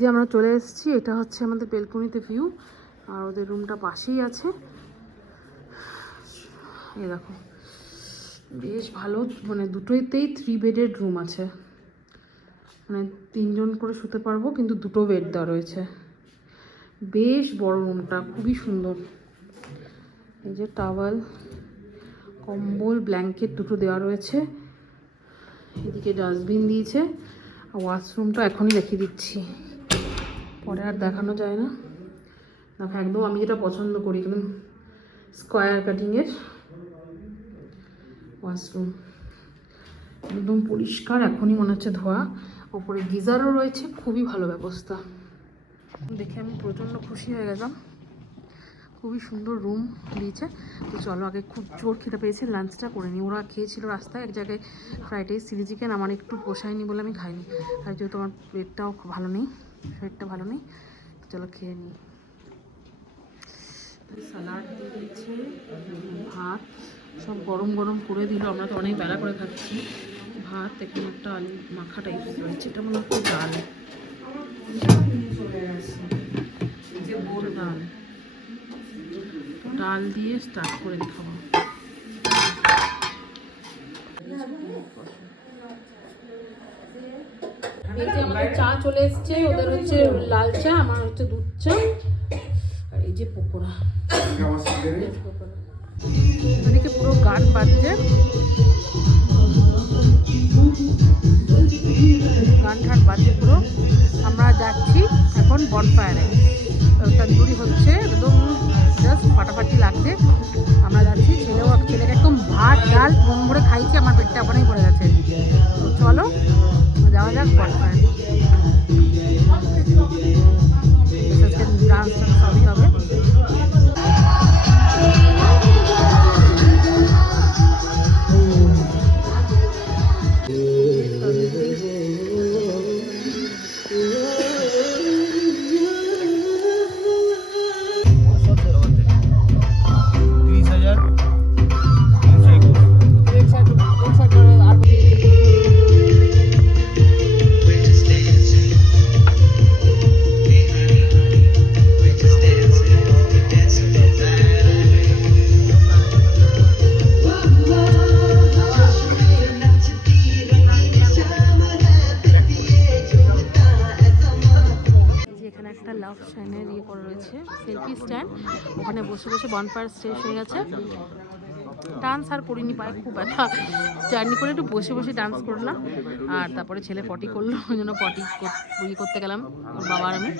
যে আমরা চলে এসেছি, এটা হচ্ছে আমাদের বেলকনিতে ভিউ, আর ওদের রুমটা পাশেই আছে। এই দেখো বেশ ভালো, মানে দুটোতেই 3 বেডের রুম আছে, মানে 3 জন করে শুতে পারবো, কিন্তু 2টো বেড দেওয়া রয়েছে। বেশ বড় রুমটা, খুবই সুন্দর। এই যে টাওয়াল, কম্বল, ব্ল্যাঙ্কেট দুটো দেওয়া রয়েছে। এদিকে ডাস্টবিন দিয়েছে। আর ওয়াশরুমটা এখনই দেখিয়ে দিচ্ছি, পরে আর দেখানো যায় না। দেখো একদম আমি যেটা পছন্দ করি, একদম স্কোয়ার কাটিংয়ের ওয়াশরুম, একদম পরিষ্কার, এখনই মনে হচ্ছে ধোয়া। ওপরে গিজারও রয়েছে, খুবই ভালো ব্যবস্থা। দেখে আমি প্রচণ্ড খুশি হয়ে গেলাম, খুবই সুন্দর রুম দিয়েছে। তো চলো আগে খুব জোর খেতে পেয়েছে, লাঞ্চটা করে নিই। ওরা খেয়েছিল রাস্তায় এক জায়গায় ফ্রাইড রাইস, চিলি চিকেন, আমার একটু পোষায়নি বলে আমি খাইনি। আর যেহেতু আমার পেটটাও ভালো নেই, শরীরটা ভালো নেই, তো চলো খেয়ে নিই। স্যালাড দিয়ে দিয়েছে, ভাত সব গরম গরম করে দিল। আমরা তো অনেক বেলা করে খাচ্ছি। ভাত, এখানে একটা আলু মাখা টাইপ রয়েছে, এটা মনে হচ্ছে ডাল, ডাল ডাল দিয়ে স্টার্ট করে খাবো। এই যে আমাদের চা চলে এসছে, ওদের হচ্ছে লাল চা, আমার হচ্ছে দুধ চা। আর এই যে পকোড়া, এদিকে পুরো গান বাজছে, গান ঠান বাজছে পুরো। আমরা যাচ্ছি এখন বনফায়ারে, তন্দুরি হচ্ছে, একদম জাস্ট ফাটাফাটি লাগছে। আমরা যাচ্ছি, ছেলেকে একদম ভাত ডাল মন ভরে খাইছি, আমার পেটটা ওখানেই পড়ে গেছে। তো চলো যাওয়া যাক বনফায়ার। ডান্স টান্স সবই হবে। সেলফি স্ট্যান্ড, ওখানে বসে বসে বনফায়ার শেষ হয়ে গেছে। ডান্স আর করিনি, পায়ে খুব ব্যথা, জার্নি করে একটু বসে বসে ডান্স করলাম। আর তারপরে ছেলে পটি করলো, ওই জন্য পটি করতে গেলাম ওর বাবা আর আমি।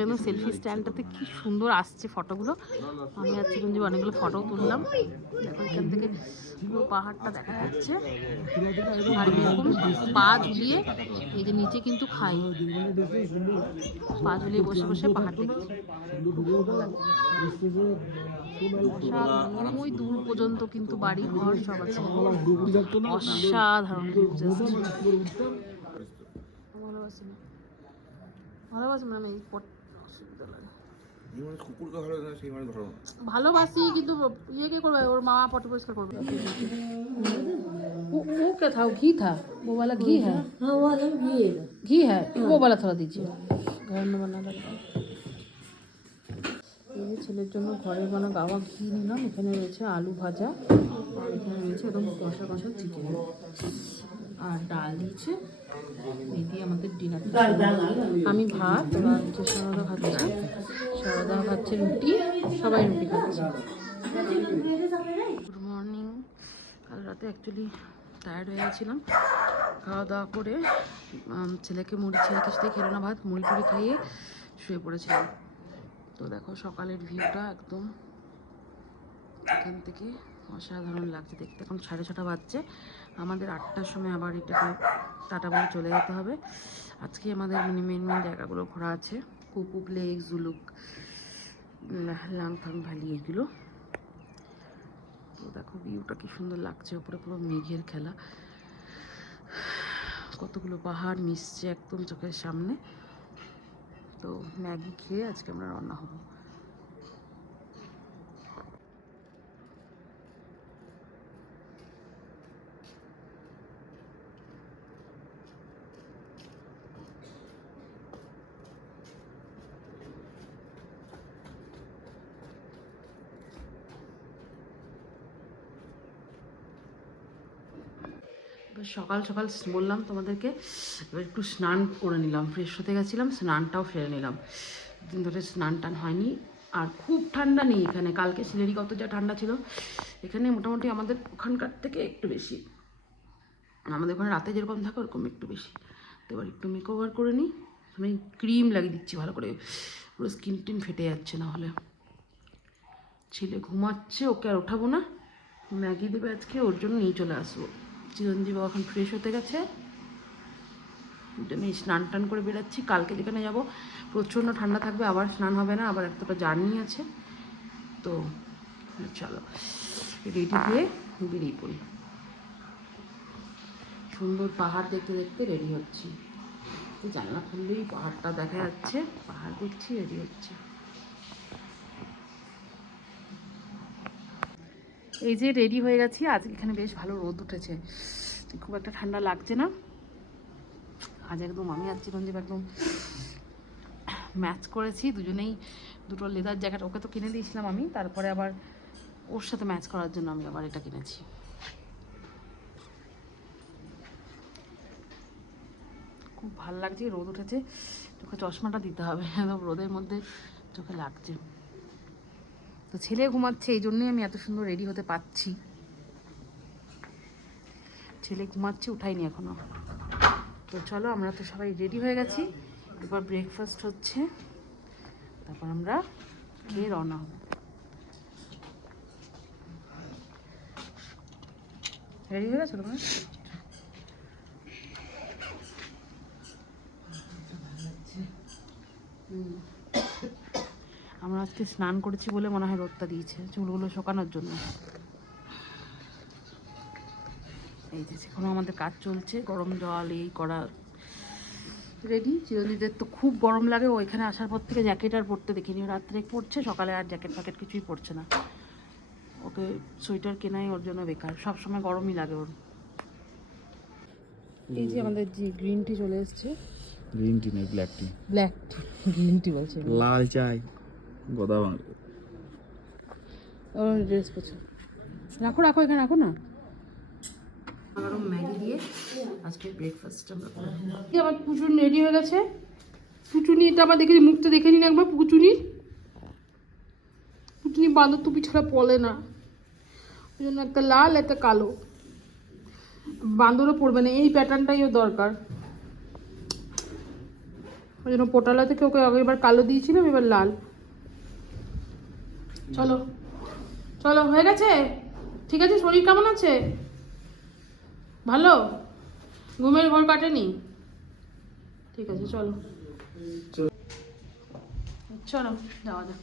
একদম সেলফি স্ট্যান্ডটাতে কি সুন্দর আসছে ফটোগুলো, আমি আর চিরঞ্জীব অনেকগুলো ফটোও তুললাম। দেখো এখান থেকে পুরো পাহাড়টা দেখা যাচ্ছে, আর এরকম পা ঝুলিয়ে, এই যে নিচে কিন্তু খাই, পা ঝুলিয়ে বসে বসে পাহাড় দেখছি, খুব সুন্দর লাগছে। অসাধারণ, ওই দূর পর্যন্ত কিন্তু বাড়ি ঘর সব আছে, অসাধারণ। ভালোবাসি মানে এই অসুবিধা লাগে, ভালোবাসি, কিন্তু ইয়ে কে করবে, ওর মা পটি পরিষ্কার করবে। वो क्या था, घी था, वो वाला घी है, हाँ वो वाला घी है, वो वाला थोड़ा दीजिए, घर में बना रहता है। এই যে ছেলের জন্য ঘরে বানা গাওয়া ঘি নিলাম, এখানে রয়েছে আলু ভাজা, আর এখানে রয়েছে একদম কষা কষা চিকেন, আর ডাল দিয়েছে। এই দিয়ে আমাদের ডিনার। আমি ভাত, ওরা হচ্ছে সারদা খাচ্ছে, সারদা খাচ্ছে রুটি, সবাই রুটি খাচ্ছে। Good morning. কাল রাতে অ্যাকচুয়ালি টায়ার্ড হয়ে গেছিলাম, খাওয়া দাওয়া করে ছেলেকে কিছুতেই খেলো না ভাত, মুড়ি টুড়ি খাইয়ে শুয়ে পড়েছিলাম। তো দেখো সকালের ভিউটা একদম এখান থেকে অসাধারণ লাগছে দেখতে। এখন 6:30 বাজছে, আমাদের 8টার সময় আবার এটাকে টাটা বলে চলে যেতে হবে। আজকে আমাদের মেন জায়গাগুলো ঘোরা আছে, কুপুপ লেক, জুলুক, লাংথাং ভ্যালি, এগুলো। তো দেখো ভিউটা কি সুন্দর লাগছে, ওপরে পুরো মেঘের খেলা, কতগুলো পাহাড় মিশছে একদম চোখের সামনে। তো ম্যাগি খেয়ে আজকে আমরা রওনা হব। সকাল সকাল বললাম তোমাদেরকে, এবার একটু স্নান করে নিলাম, ফ্রেশ হতে গেছিলাম, স্নানটাও সেরে নিলাম। দিন ধরে স্নান টান হয়নি। আর খুব ঠান্ডা নেই এখানে, কালকে সিলেরি কত যা ঠান্ডা ছিল, এখানে মোটামুটি আমাদের ওখানকার থেকে একটু বেশি। আমাদের ওখানে রাতে যেরকম থাকে ওরকম একটু বেশি। তো এবার একটু মেকওভার করে নিই, আমি ক্রিম লাগিয়ে দিচ্ছি ভালো করে, পুরো স্কিন টিন ফেটে যাচ্ছে না হলে। ছেলে ঘুমাচ্ছে, ওকে আর ওঠাবো না, ম্যাগি দেবে আজকে, ওর জন্য নিয়ে চলে আসবো। চিরঞ্জীব এখন ফ্রেশ হতে গেছে, আমি স্নান টান করে বেরোচ্ছি। কালকে যেখানে যাব প্রচণ্ড ঠান্ডা থাকবে, আবার স্নান হবে না, আবার একটা জার্নি আছে। তো চলো রেডি হয়ে বেরিয়ে পড়ি। সুন্দর পাহাড় দেখতে দেখতে রেডি হচ্ছি, তো জানলা খুললেই পাহাড়টা দেখা যাচ্ছে, পাহাড় দেখছি, রেডি হচ্ছে। এই যে রেডি হয়ে গেছি, আজকে এখানে বেশ ভালো রোদ উঠেছে, খুব একটা ঠান্ডা লাগছে না আজ একদম। আমি আর চিরঞ্জীব একদম ম্যাচ করেছি দুজনেই, দুটো লেদার জ্যাকেট ওকে তো কিনে দিয়েছিলাম আমি, তারপরে আবার ওর সাথে ম্যাচ করার জন্য আমি আবার এটা কিনেছি। খুব ভালো লাগছে, রোদ উঠেছে, চোখে চশমাটা দিতে হবে, একদম রোদের মধ্যে চোখে লাগছে। তো ছেলে ঘুমাচ্ছে, এই জন্যই আমি এত সুন্দর রেডি হতে পারছি। ছেলে ঘুমাচ্ছে, উঠাইনি এখনো। তো চলো, আমরা তো সবাই রেডি হয়ে গেছি, এবার ব্রেকফাস্ট হচ্ছে, তারপর আমরা খেয়ে রওনা হব। রেডি হয়ে গেছো তোমরা? আমরা আজকে স্নান করেছি বলে মনে হয় রোদটা দিয়েছে, চুলগুলো শুকানোর জন্য। এই যে এখনো আমাদের কাজ চলছে, গরম জল এই করা রেডি। চিরঞ্জিতের তো খুব গরম লাগে, ও এখানে আসার পর থেকে জ্যাকেট আর পরতে দেখিনি, রাত্রে পরছে, সকালে আর জ্যাকেট ফ্যাকেট কিছুই পরছে না। ওকে সোয়েটার কেনাই ওর জন্য বেকার, সবসময় গরমই লাগে ওর। এই যে আমাদের যে গ্রিন টি চলে এসছে, গ্রিন টি নয়, ব্ল্যাক টি। ব্ল্যাক টি, গ্রিন টি বলছে, লাল চাই গোদা বাংলা। ওর ড্রেস পছন্দ, রাখো রাখো এখানে রাখো না। গরম ম্যাগি দিয়ে আজকে ব্রেকফাস্ট আমরা করব। আমার পুচুন রেডি হয়ে গেছে, পুচুনি এটা আবার দেখে মুখটা দেখে নিন একবার। পুচুনি বাঁদর টুপি ছাড়া পড়ে না, ওই জন্য একটা লাল একটা কালো, বাঁদরও পড়বে না, এই প্যাটার্নটাই ও দরকার। ওই জন্য পোটালা থেকে ওকে এবার কালো দিয়েছিলাম, এবার লাল। চলো চলো, হয়ে গেছে, ঠিক আছে। শরীর কেমন আছে? ভালো? ঘুমের ঘর কাটেনি? ঠিক আছে, চলো চলো যাওয়া যাক।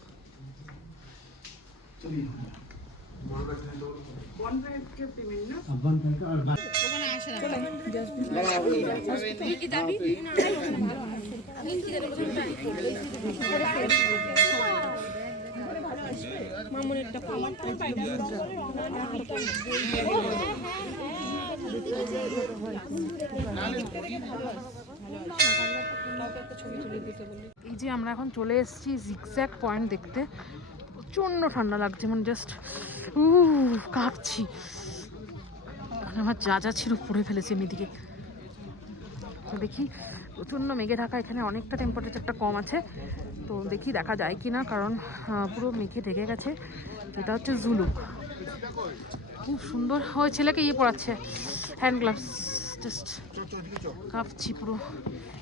এই যে আমরা এখন চলে এসেছি জিগজ্যাগ পয়েন্ট দেখতে, প্রচণ্ড ঠান্ডা লাগছে, মানে জাস্ট কাঁপছি, মানে আমার যা যা ছিল পড়ে ফেলেছি এমনিদিকে। তো দেখি, প্রচণ্ড মেঘে ঢাকা, এখানে অনেকটা টেম্পারেচারটা কম আছে, তো দেখি দেখা যায় কি না, কারণ পুরো মেঘে ঢেকে গেছে। এটা হচ্ছে জুলুক, খুব সুন্দর। ওই ছেলেকে ইয়ে পড়াচ্ছে, হ্যান্ড গ্লাভস, জাস্ট কাঁপছি পুরো।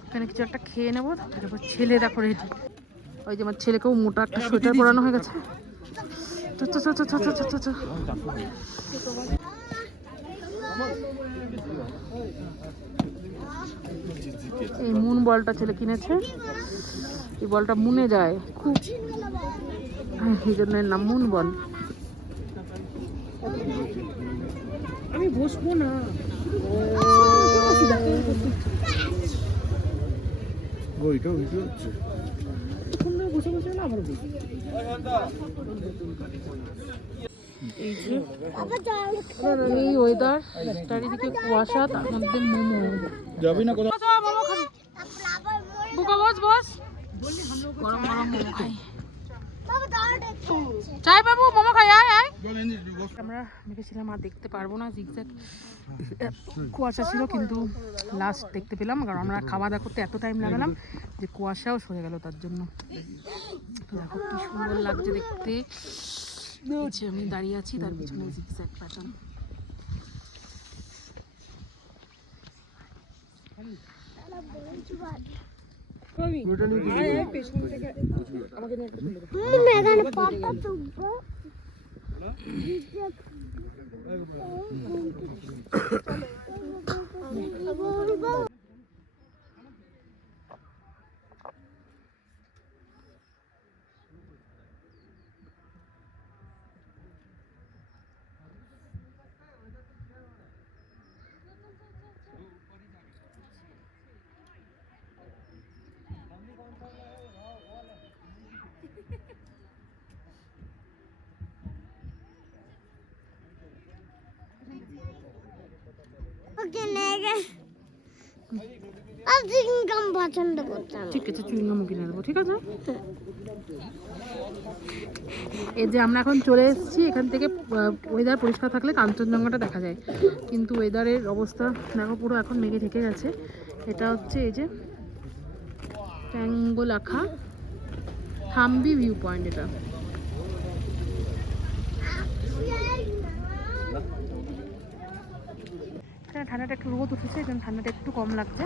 এখানে কিছু একটা খেয়ে নেবো, তারপর ছেলে দেখো রেডি। ওই যে আমার ছেলেকেও মোটা একটা সোয়েটার পরানো হয়ে গেছে। এই মুন বলটা ছেলে কিনেছে, এই বলটা মুনে যায় খুব, এই জন্য এর নাম মুন বল। আমি বসবো না, বসে বসে না আমার এই ওয়েদার, চারিদিকে কুয়াশা, তার মধ্যে মোমো। যাবি না কোথাও? মোমো খাবি, বুকা বস বস, গরম গরম মোমো খাই। চাই বাবু মোমো খাই আয় আয়। আমরা ভেবেছিলাম আর দেখতে পারবো না, জিগজ্যাগ কুয়াশা ছিল, কিন্তু লাস্ট দেখতে পেলাম, কারণ আমরা খাওয়া দাওয়া করতে এত টাইম লাগালাম যে কুয়াশাও সরে গেল তার জন্য। তো দেখো কি সুন্দর লাগছে দেখতে, নিচে আমি দাঁড়িয়ে আছি, তার পিছনে জিগজ্যাগ প্যাটার্ন। পছন্দ করতাম। ঠিক আছে, চুইংগাম কিনে দেবো, ঠিক আছে। এই যে আমরা এখন চলে এসেছি, এখান থেকে ওয়েদার পরিষ্কার থাকলে কাঞ্চনজঙ্ঘাটা দেখা যায়, কিন্তু ওয়েদারের অবস্থা দেখো পুরো এখন মেঘে ঢেকে গেছে। এটা হচ্ছে এই যে ট্যাঙ্গোলাখা থাম্বি ভিউ পয়েন্ট। এটা এখানে ঠান্ডাটা একটু রোদ উঠেছে, এখানে ঠান্ডাটা একটু কম লাগছে।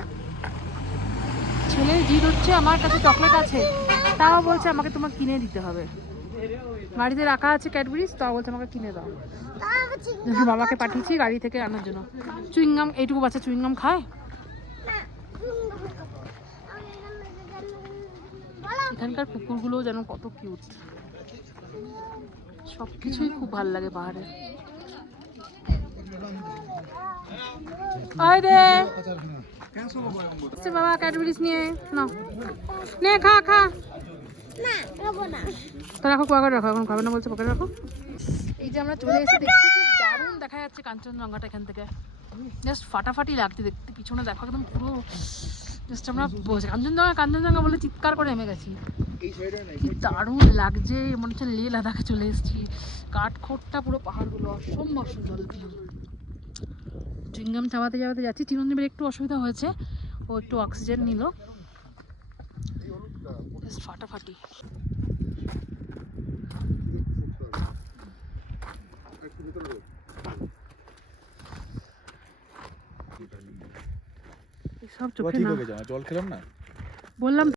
ছেলের জিদ হচ্ছে আমার কাছে চকলেট আছে, তাও বলছে আমাকে তোমার কিনে দিতে হবে। বাড়িতে রাখা আছে ক্যাডবেরিজ, তাও বলছে আমাকে কিনে দাও। বাবাকে পাঠিয়েছি গাড়ি থেকে আনার জন্য। চুইংগাম, এইটুকু বাচ্চা চুইংগাম খায়। এখানকার কুকুরগুলো যেন কত কিউট, সব কিছুই খুব ভালো লাগে পাহাড়ে। বাবা ক্যাডবেরিজ নিয়ে নাও, নে খা খা। তো রাখো, পকেটে রাখো, এখন খাবে না বলছে, পকেটে রাখো। এই যে আমরা চলে এসে দেখছি যে দারুণ দেখা যাচ্ছে কাঞ্চনজঙ্ঘাটা এখান থেকে, জাস্ট ফাটাফাটি লাগছে দেখতে। পিছনে দেখো একদম পুরো জাস্ট আমরা কাঞ্চনজঙ্ঘা কাঞ্চনজঙ্ঘা বলে চিৎকার করে নেমে গেছি। কি দারুণ লাগছে, মনে হচ্ছে লে লাদাখে চলে এসেছি। কাঠখোট্টা পুরো পাহাড়গুলো, অসম্ভব সুন্দর ভিউ। চুইংগাম চাবাতে চাবাতে যাচ্ছি। চিরঞ্জীবের একটু অসুবিধা হয়েছে, ও একটু অক্সিজেন নিল। জাস্ট ফাটাফাটি। সব চোখে না, জল খেলাম না, বললাম